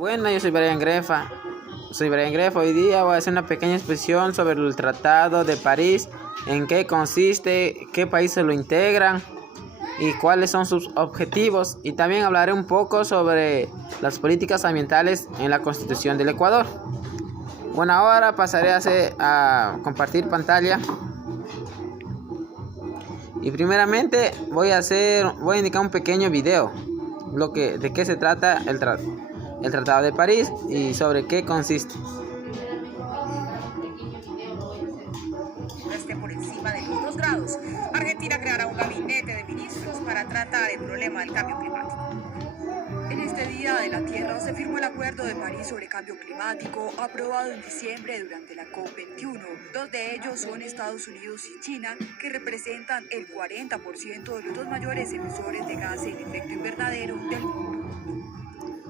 Bueno, yo soy Brian Grefa. Hoy día voy a hacer una pequeña exposición sobre el Tratado de París, en qué consiste, qué países lo integran y cuáles son sus objetivos. Y también hablaré un poco sobre las políticas ambientales en la Constitución del Ecuador. Bueno, ahora pasaré a compartir pantalla. Y primeramente voy a indicar un pequeño video de qué se trata el Tratado de París y sobre qué consiste. Esté por encima de los 2 grados. Argentina creará un gabinete de ministros para tratar el problema del cambio climático. En este Día de la Tierra se firmó el Acuerdo de París sobre Cambio Climático, aprobado en diciembre durante la COP21. 2 de ellos son Estados Unidos y China, que representan el 40% de los 2 mayores emisores de gases de efecto invernadero del mundo.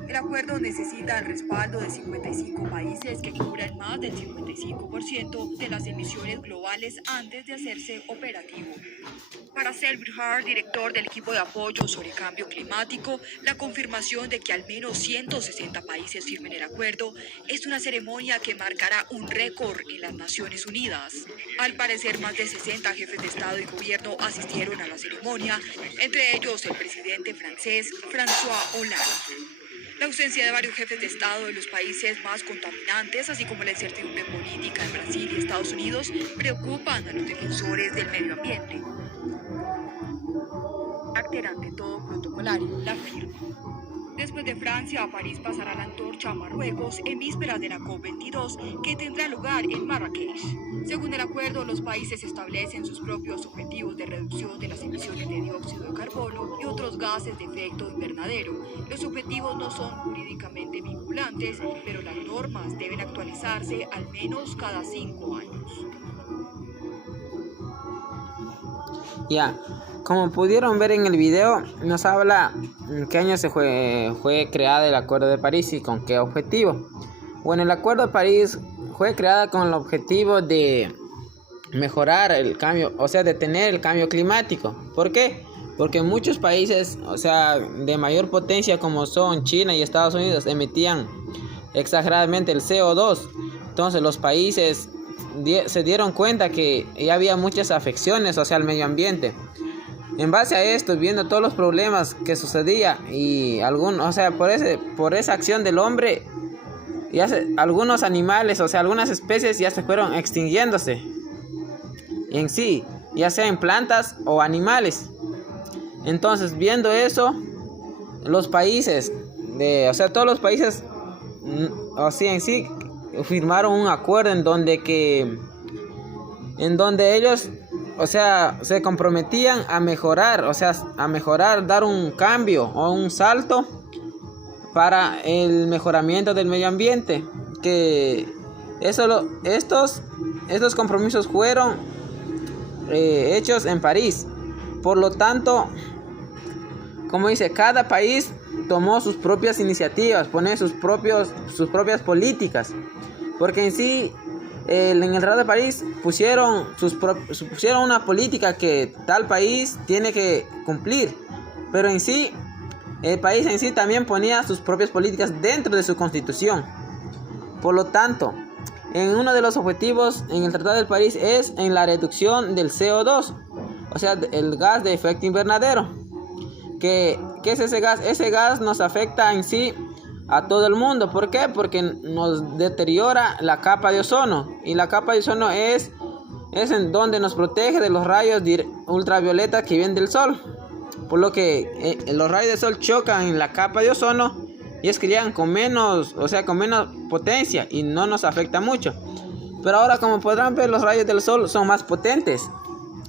El acuerdo necesita el respaldo de 55 países que cubran más del 55% de las emisiones globales antes de hacerse operativo. Para Selby Hart, director del equipo de apoyo sobre cambio climático, la confirmación de que al menos 160 países firmen el acuerdo es una ceremonia que marcará un récord en las Naciones Unidas. Al parecer, más de 60 jefes de Estado y Gobierno asistieron a la ceremonia, entre ellos el presidente francés François Hollande. La ausencia de varios jefes de Estado de los países más contaminantes, así como la incertidumbre política en Brasil y Estados Unidos, preocupan a los defensores del medio ambiente. Carácter ante todo protocolario, la firma. Después de Francia, a París pasará la antorcha a Marruecos en vísperas de la COP22, que tendrá lugar en Marrakech. Según el acuerdo, los países establecen sus propios objetivos de reducción de las emisiones de dióxido de carbono y otros gases de efecto invernadero. Los objetivos no son jurídicamente vinculantes, pero las normas deben actualizarse al menos cada 5 años. Ya, como pudieron ver en el video, nos habla en qué año fue creado el Acuerdo de París y con qué objetivo. Bueno, el Acuerdo de París fue creado con el objetivo de mejorar el cambio, detener el cambio climático. ¿Por qué? Porque muchos países, de mayor potencia como son China y Estados Unidos, emitían exageradamente el CO2. Entonces los países se dieron cuenta que ya había muchas afecciones al medio ambiente. En base a esto, viendo todos los problemas que sucedía y por esa acción del hombre, algunos animales, algunas especies ya se fueron extinguiéndose en sí, ya sea en plantas o animales. Entonces, viendo eso, los países todos los países en sí firmaron un acuerdo en donde ellos se comprometían a mejorar, dar un cambio o un salto para el mejoramiento del medio ambiente. Que estos compromisos fueron hechos en París. Por lo tanto, como dice, cada país tomó sus propias iniciativas, pone sus propias políticas, porque en sí en el Tratado de París pusieron una política que tal país tiene que cumplir, pero en sí el país en sí también ponía sus propias políticas dentro de su constitución. Por lo tanto, en uno de los objetivos en el Tratado de París es en la reducción del CO2, el gas de efecto invernadero. ¿Qué es ese gas? Ese gas nos afecta en sí a todo el mundo. ¿Por qué? Porque nos deteriora la capa de ozono. Y la capa de ozono es en donde nos protege de los rayos ultravioleta que vienen del sol. Por lo que los rayos del sol chocan en la capa de ozono y es que llegan con menos potencia y no nos afecta mucho. Pero ahora, como podrán ver, los rayos del sol son más potentes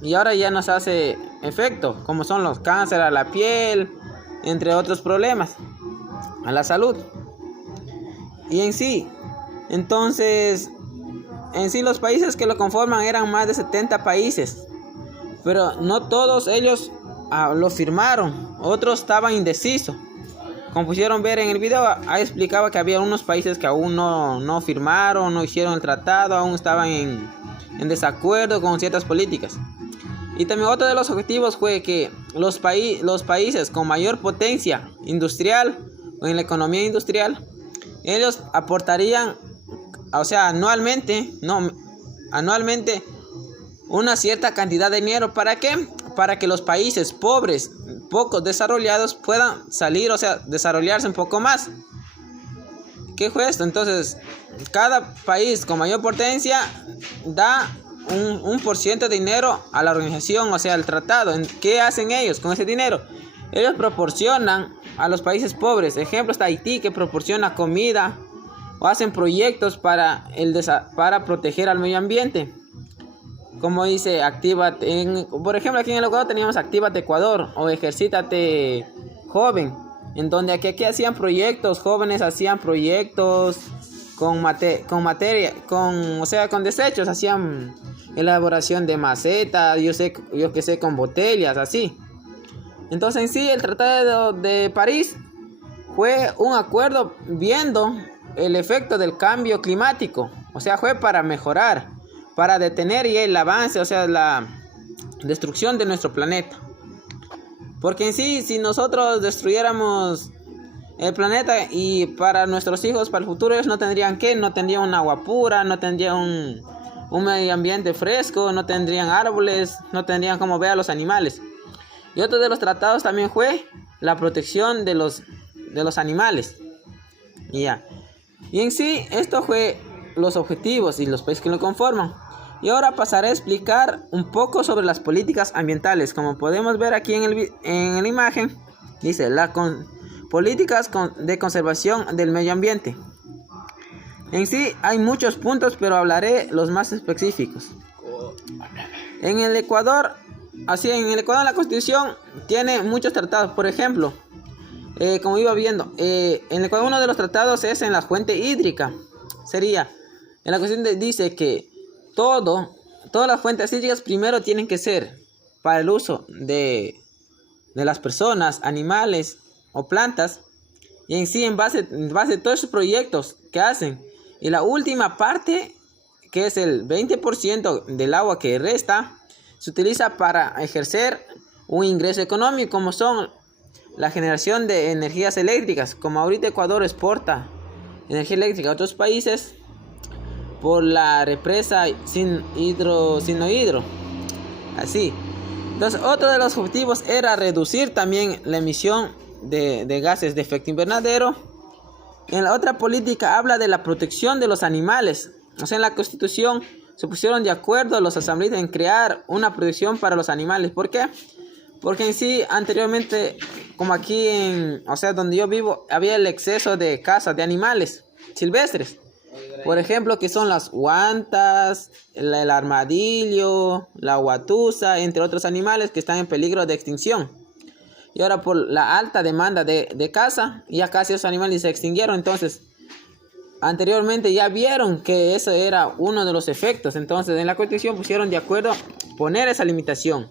y ahora ya nos hace efecto, como son los cánceres a la piel, entre otros problemas a la salud. Y en sí los países que lo conforman eran más de 70 países, pero no todos ellos lo firmaron, otros estaban indecisos. Como pudieron ver en el video, ahí explicaba que había unos países que aún no firmaron, no hicieron el tratado, aún estaban en desacuerdo con ciertas políticas. Y también otro de los objetivos fue que los países con mayor potencia industrial o en la economía industrial ellos aportarían, o sea, anualmente una cierta cantidad de dinero. ¿Para qué? Para que los países pobres, poco desarrollados, puedan salir, o sea, desarrollarse un poco más. ¿Qué fue esto? Entonces, cada país con mayor potencia da un por ciento de dinero a la organización, o sea, al tratado. ¿Qué hacen ellos con ese dinero? Ellos proporcionan a los países pobres. Ejemplo está Haití, que proporciona comida o hacen proyectos para proteger al medio ambiente. Como dice, por ejemplo, aquí en el Ecuador teníamos Actívate Ecuador o Ejercítate Joven, en donde aquí hacían proyectos, jóvenes hacían proyectos con desechos, hacían elaboración de macetas, yo que sé, con botellas, así. Entonces en sí el Tratado de París fue un acuerdo viendo el efecto del cambio climático, o sea, fue para mejorar, para detener y el avance, o sea, la destrucción de nuestro planeta. Porque en sí, si nosotros destruyéramos el planeta y para nuestros hijos, para el futuro, ellos no tendrían un agua pura, no tendrían un medio ambiente fresco, no tendrían árboles, no tendrían como ver a los animales. Y otro de los tratados también fue la protección de los animales. Y en sí, esto fue los objetivos y los países que lo conforman. Y ahora pasaré a explicar un poco sobre las políticas ambientales. Como podemos ver aquí en la imagen, dice políticas de conservación del medio ambiente. En sí hay muchos puntos, pero hablaré los más específicos. En el Ecuador la Constitución tiene muchos tratados. Por ejemplo, como iba viendo, en el Ecuador uno de los tratados es en la fuente hídrica. En la Constitución dice que todas las fuentes hídricas primero tienen que ser para el uso de las personas, animales o plantas, y en sí en base a todos esos proyectos que hacen. Y la última parte, que es el 20% del agua que resta, se utiliza para ejercer un ingreso económico, como son la generación de energías eléctricas. Como ahorita Ecuador exporta energía eléctrica a otros países por la represa Sinohidro. Así. Entonces, otro de los objetivos era reducir también la emisión de gases de efecto invernadero. En la otra política habla de la protección de los animales. O sea, en la Constitución se pusieron de acuerdo los asambleístas en crear una protección para los animales. ¿Por qué? Porque en sí, anteriormente, como aquí donde yo vivo, había el exceso de caza de animales silvestres. Por ejemplo, que son las huantas, el armadillo, la huatusa, entre otros animales que están en peligro de extinción. Y ahora por la alta demanda de caza, ya casi esos animales se extinguieron. Entonces, anteriormente ya vieron que eso era uno de los efectos. Entonces, en la Constitución pusieron de acuerdo poner esa limitación.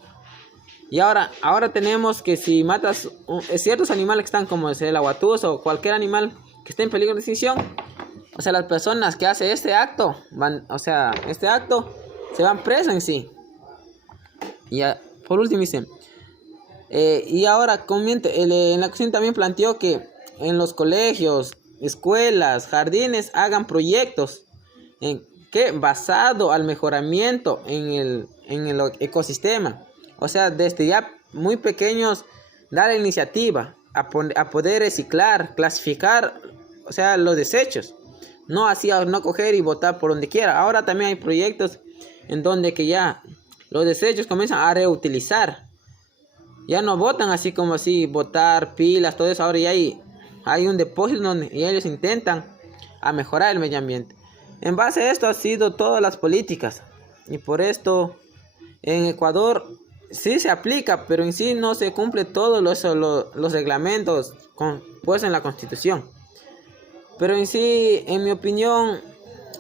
Y ahora tenemos que si matas ciertos animales que están como el huatusa o cualquier animal que esté en peligro de extinción, o sea, las personas que hacen este acto se van presas en sí. Y por último dice, y ahora en la Constitución también planteó que en los colegios, escuelas, jardines hagan proyectos basado al mejoramiento en el ecosistema. O sea, desde ya muy pequeños dar la iniciativa a poder reciclar, clasificar, o sea, los desechos. No coger y botar por donde quiera. Ahora también hay proyectos en donde que ya los desechos comienzan a reutilizar. Ya no botan así como así, botar pilas, todo eso. Ahora ya hay un depósito donde ellos intentan a mejorar el medio ambiente. En base a esto han sido todas las políticas. Y por esto en Ecuador sí se aplica, pero en sí no se cumple todos los reglamentos puestos en la Constitución. Pero en sí, en mi opinión,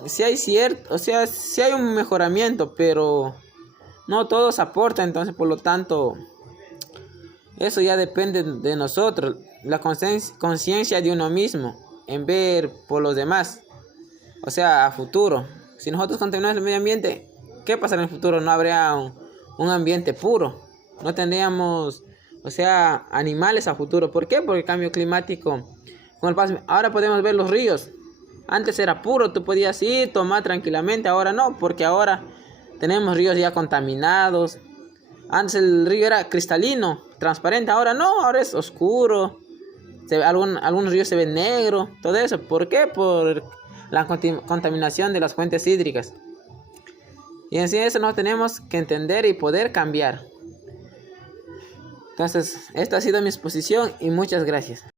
sí hay un mejoramiento, pero no todos aportan. Entonces, por lo tanto, eso ya depende de nosotros, la conciencia de uno mismo en ver por los demás. O sea, a futuro, si nosotros contaminamos el medio ambiente, ¿qué pasará en el futuro? No habría un ambiente puro, no tendríamos, animales a futuro. ¿Por qué? Porque el cambio climático, con el paso, ahora podemos ver los ríos Antes era puro, tú podías ir, tomar tranquilamente, ahora no, porque ahora tenemos ríos ya contaminados. Antes el río era cristalino, transparente, ahora no, ahora es oscuro. Algunos ríos se ven negros, todo eso. ¿Por qué? Por la contaminación de las fuentes hídricas. Y en sí eso nos tenemos que entender y poder cambiar. Entonces, esta ha sido mi exposición y muchas gracias.